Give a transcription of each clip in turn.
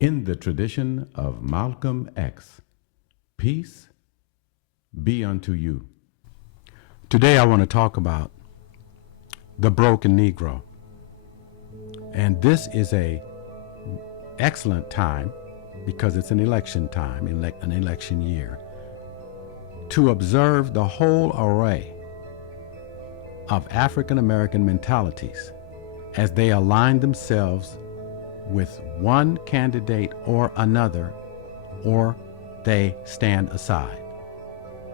In the tradition of Malcolm X, peace be unto you. Today I want to talk about the broken Negro. And this is a excellent time, because it's an election time, an election year, to observe the whole array of African American mentalities as they align themselves with one candidate or another, or they stand aside,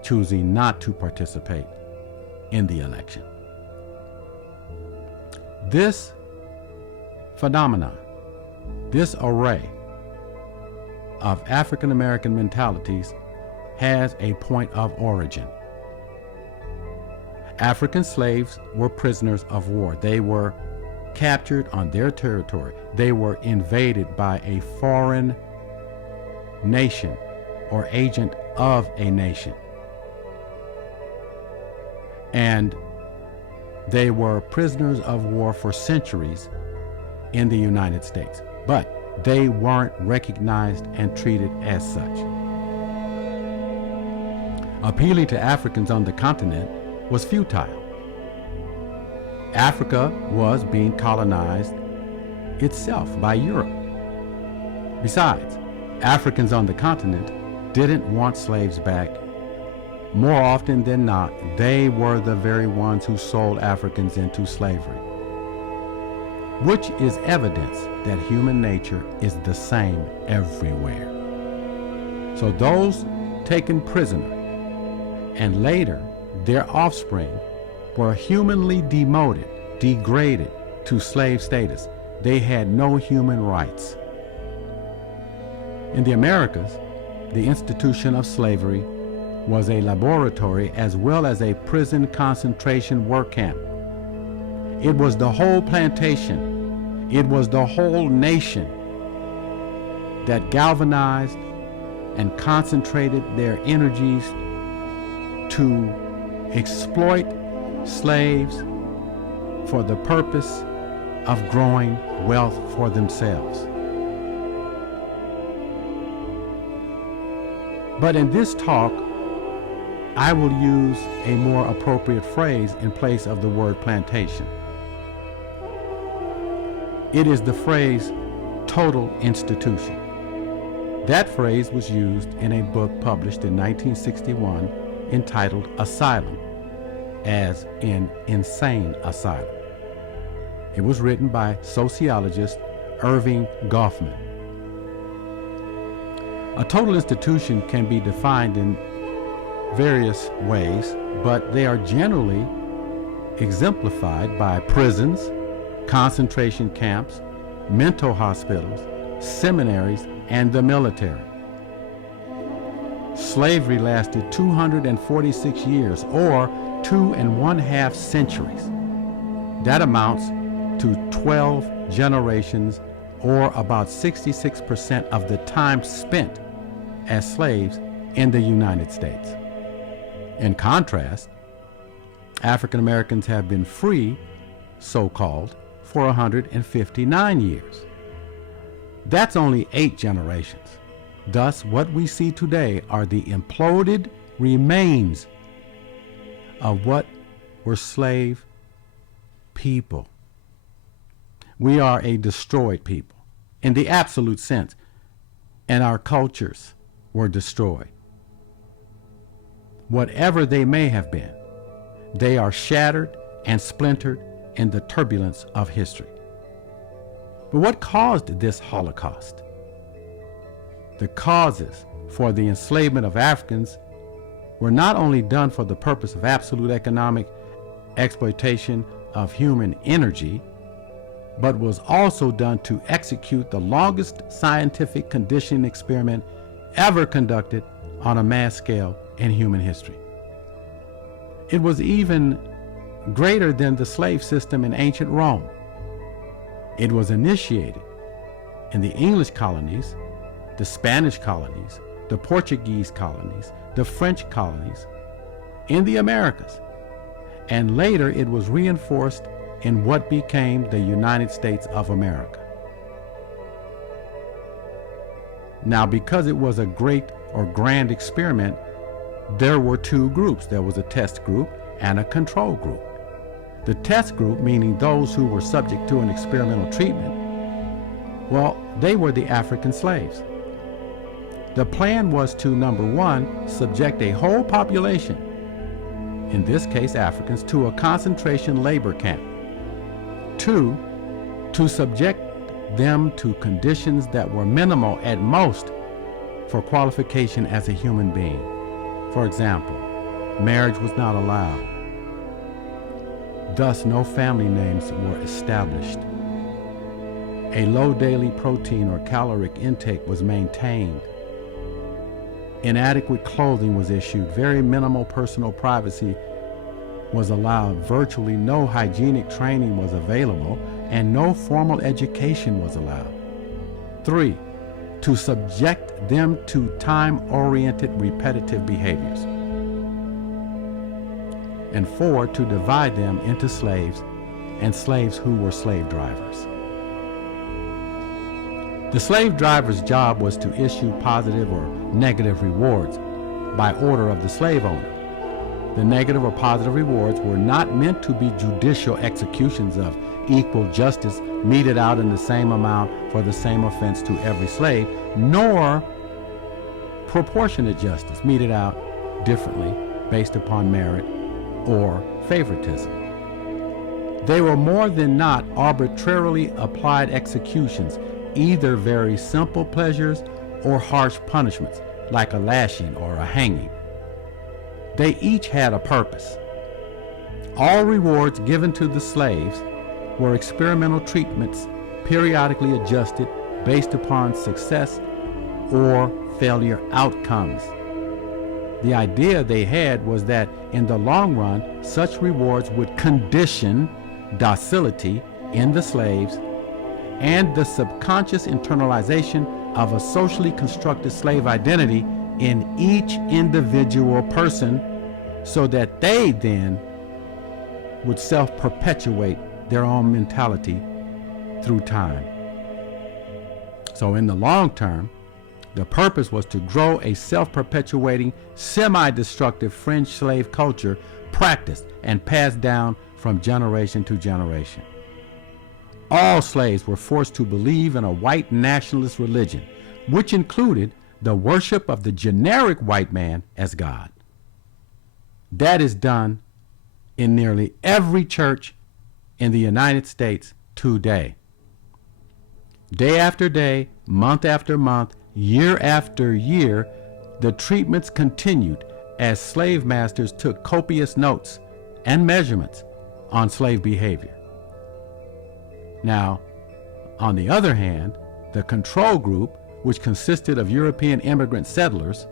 choosing not to participate in the election. This phenomenon, this array of African American mentalities has a point of origin. African slaves were prisoners of war. They were captured on their territory. They were invaded by a foreign nation or agent of a nation. And they were prisoners of war for centuries in the United States, but they weren't recognized and treated as such. Appealing to Africans on the continent was futile. Africa was being colonized itself by Europe. Besides, Africans on the continent didn't want slaves back. More often than not, they were the very ones who sold Africans into slavery, which is evidence that human nature is the same everywhere. So those taken prisoner and later their offspring were humanly demoted, degraded to slave status. They had no human rights. In the Americas, the institution of slavery was a laboratory as well as a prison concentration work camp. It was the whole plantation, it was the whole nation that galvanized and concentrated their energies to exploit slaves for the purpose of growing wealth for themselves. But in this talk, I will use a more appropriate phrase in place of the word plantation. It is the phrase total institution. That phrase was used in a book published in 1961 entitled Asylum, as in insane asylum. It was written by sociologist Irving Goffman. A total institution can be defined in various ways, but they are generally exemplified by prisons, concentration camps, mental hospitals, seminaries, and the military. Slavery lasted 246 years, or 2.5 centuries. That amounts to 12 generations, or about 66% of the time spent as slaves in the United States. In contrast, African Americans have been free, so-called, for 159 years. That's only 8 generations. Thus, what we see today are the imploded remains of what were slave people. We are a destroyed people in the absolute sense, and our cultures were destroyed. Whatever they may have been, they are shattered and splintered in the turbulence of history. But what caused this Holocaust? The causes for the enslavement of Africans were not only done for the purpose of absolute economic exploitation of human energy, but was also done to execute the longest scientific conditioning experiment ever conducted on a mass scale in human history. It was even greater than the slave system in ancient Rome. It was initiated in the English colonies, the Spanish colonies, the Portuguese colonies, the French colonies, in the Americas, and later it was reinforced in what became the United States of America. Now, because it was a great or grand experiment, there were two groups. There was a test group and a control group. The test group, meaning those who were subject to an experimental treatment, well, they were the African slaves. The plan was to, number one, subject a whole population, in this case Africans, to a concentration labor camp. Two, to subject them to conditions that were minimal at most for qualification as a human being. For example, marriage was not allowed. Thus, no family names were established. A low daily protein or caloric intake was maintained. Inadequate clothing was issued. Very minimal personal privacy was allowed. Virtually no hygienic training was available, and no formal education was allowed. 3, to subject them to time-oriented repetitive behaviors. And 4, to divide them into slaves and slaves who were slave drivers. The slave driver's job was to issue positive or negative rewards by order of the slave owner. The negative or positive rewards were not meant to be judicial executions of equal justice meted out in the same amount for the same offense to every slave, nor proportionate justice meted out differently based upon merit or favoritism. They were more than not arbitrarily applied executions, either very simple pleasures or harsh punishments like a lashing or a hanging. They each had a purpose. All rewards given to the slaves were experimental treatments periodically adjusted based upon success or failure outcomes. The idea they had was that in the long run, such rewards would condition docility in the slaves and the subconscious internalization of a socially constructed slave identity in each individual person, so that they then would self-perpetuate their own mentality through time. So in the long term, the purpose was to grow a self-perpetuating, semi-destructive French slave culture practiced and passed down from generation to generation. All slaves were forced to believe in a white nationalist religion, which included the worship of the generic white man as God. That is done in nearly every church in the United States today. Day after day, month after month, year after year, the treatments continued as slave masters took copious notes and measurements on slave behavior. Now, on the other hand, the control group, which consisted of European immigrant settlers,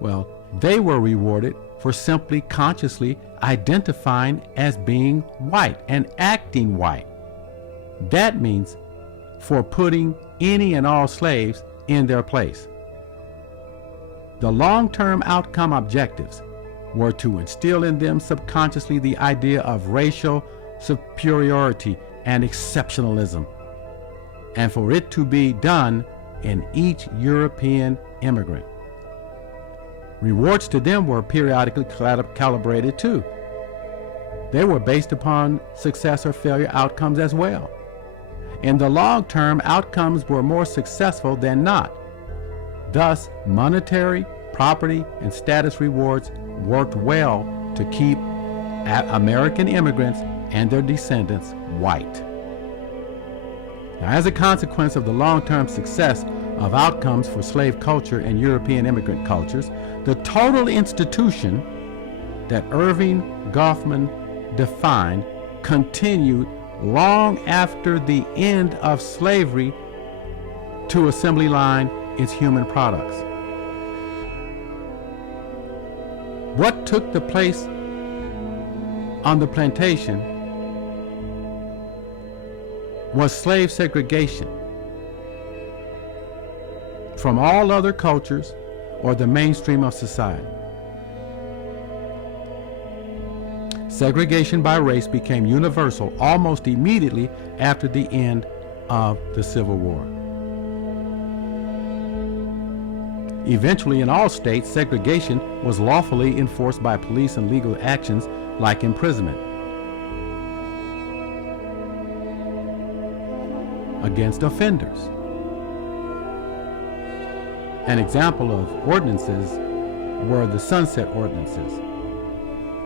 well, they were rewarded for simply consciously identifying as being white and acting white. That means for putting any and all slaves in their place. The long-term outcome objectives were to instill in them subconsciously the idea of racial superiority and exceptionalism, and for it to be done in each European immigrant. Rewards to them were periodically calibrated too. They were based upon success or failure outcomes as well. In the long term, outcomes were more successful than not. Thus, monetary, property, and status rewards worked well to keep American immigrants and their descendants white. Now, as a consequence of the long-term success of outcomes for slave culture and European immigrant cultures, the total institution that Irving Goffman defined continued long after the end of slavery to assembly line its human products. What took the place on the plantation was slave segregation from all other cultures or the mainstream of society. Segregation by race became universal almost immediately after the end of the Civil War. Eventually, in all states, segregation was lawfully enforced by police and legal actions like imprisonment against offenders. An example of ordinances were the Sunset Ordinances.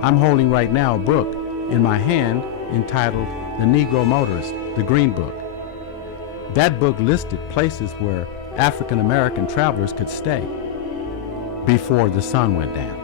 I'm holding right now a book in my hand entitled The Negro Motorist, the Green Book. That book listed places where African American travelers could stay before the sun went down.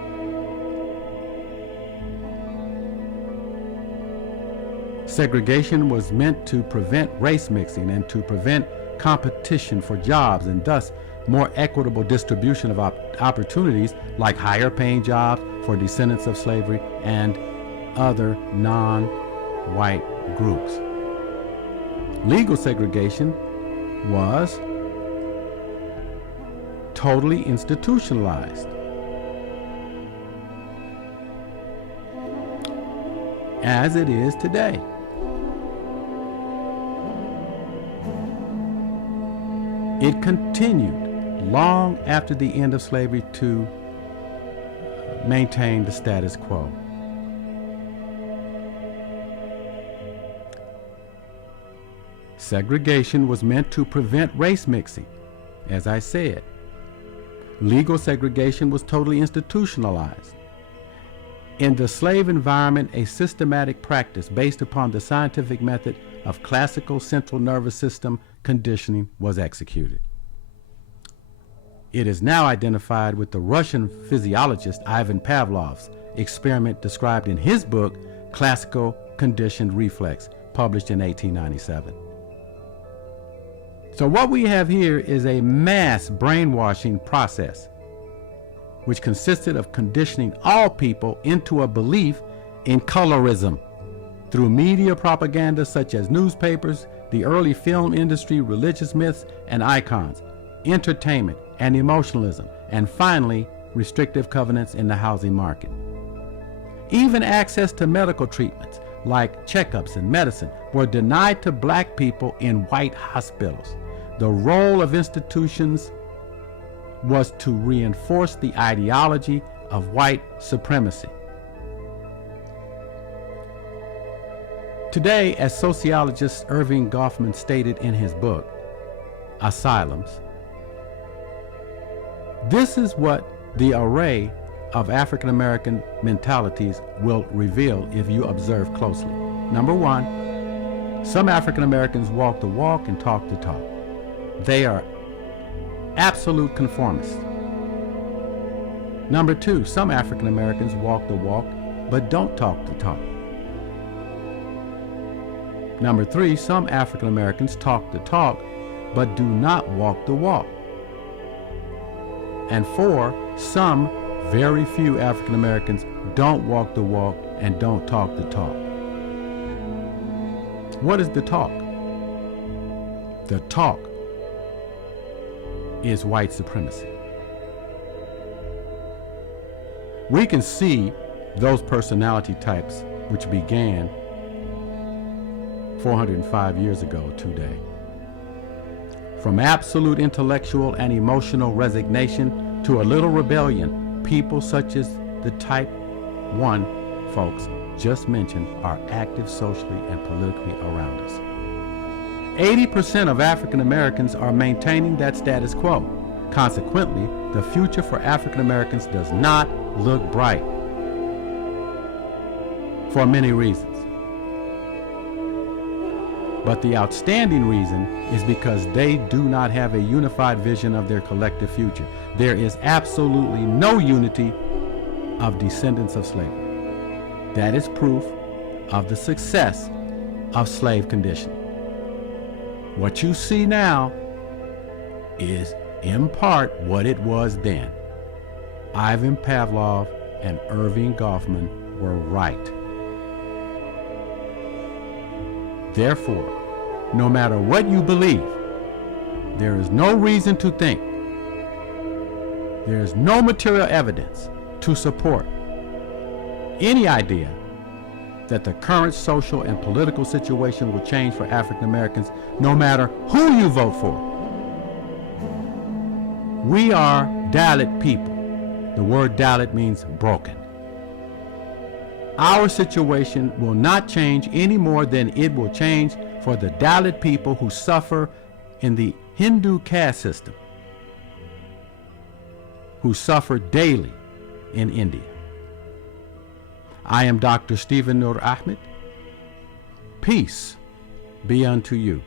Segregation was meant to prevent race mixing and to prevent competition for jobs, and thus more equitable distribution of opportunities like higher paying jobs for descendants of slavery and other non-white groups. Legal segregation was totally institutionalized, as it is today. It continued long after the end of slavery to maintain the status quo. Segregation was meant to prevent race mixing, as I said. Legal segregation was totally institutionalized. In the slave environment, a systematic practice based upon the scientific method of classical central nervous system conditioning was executed. It is now identified with the Russian physiologist Ivan Pavlov's experiment described in his book, Classical Conditioned Reflex, published in 1897. So what we have here is a mass brainwashing process which consisted of conditioning all people into a belief in colorism through media propaganda such as newspapers, the early film industry, religious myths and icons, entertainment and emotionalism, and finally, restrictive covenants in the housing market. Even access to medical treatments like checkups and medicine were denied to black people in white hospitals. The role of institutions was to reinforce the ideology of white supremacy. Today, as sociologist Irving Goffman stated in his book, Asylums, this is what the array of African American mentalities will reveal if you observe closely. Number one, some African Americans walk the walk and talk the talk. They are absolute conformists. Number two, some African Americans walk the walk but don't talk the talk. Number three, some African Americans talk the talk but do not walk the walk. And four, some very few African Americans don't walk the walk and don't talk the talk. What is the talk? The talk is white supremacy. We can see those personality types which began 405 years ago today. From absolute intellectual and emotional resignation to a little rebellion, people such as the type 1 folks just mentioned are active socially and politically around us. 80% of African Americans are maintaining that status quo. Consequently, the future for African Americans does not look bright for many reasons. But the outstanding reason is because they do not have a unified vision of their collective future. There is absolutely no unity of descendants of slavery. That is proof of the success of slave conditioning. What you see now is in part what it was then. Ivan Pavlov and Irving Goffman were right. Therefore, no matter what you believe, there is no reason to think, there is no material evidence to support any idea that the current social and political situation will change for African Americans, no matter who you vote for. We are Dalit people. The word Dalit means broken. Our situation will not change any more than it will change for the Dalit people who suffer in the Hindu caste system, who suffer daily in India. I am Dr. Stephen Nur Ahmed. Peace be unto you.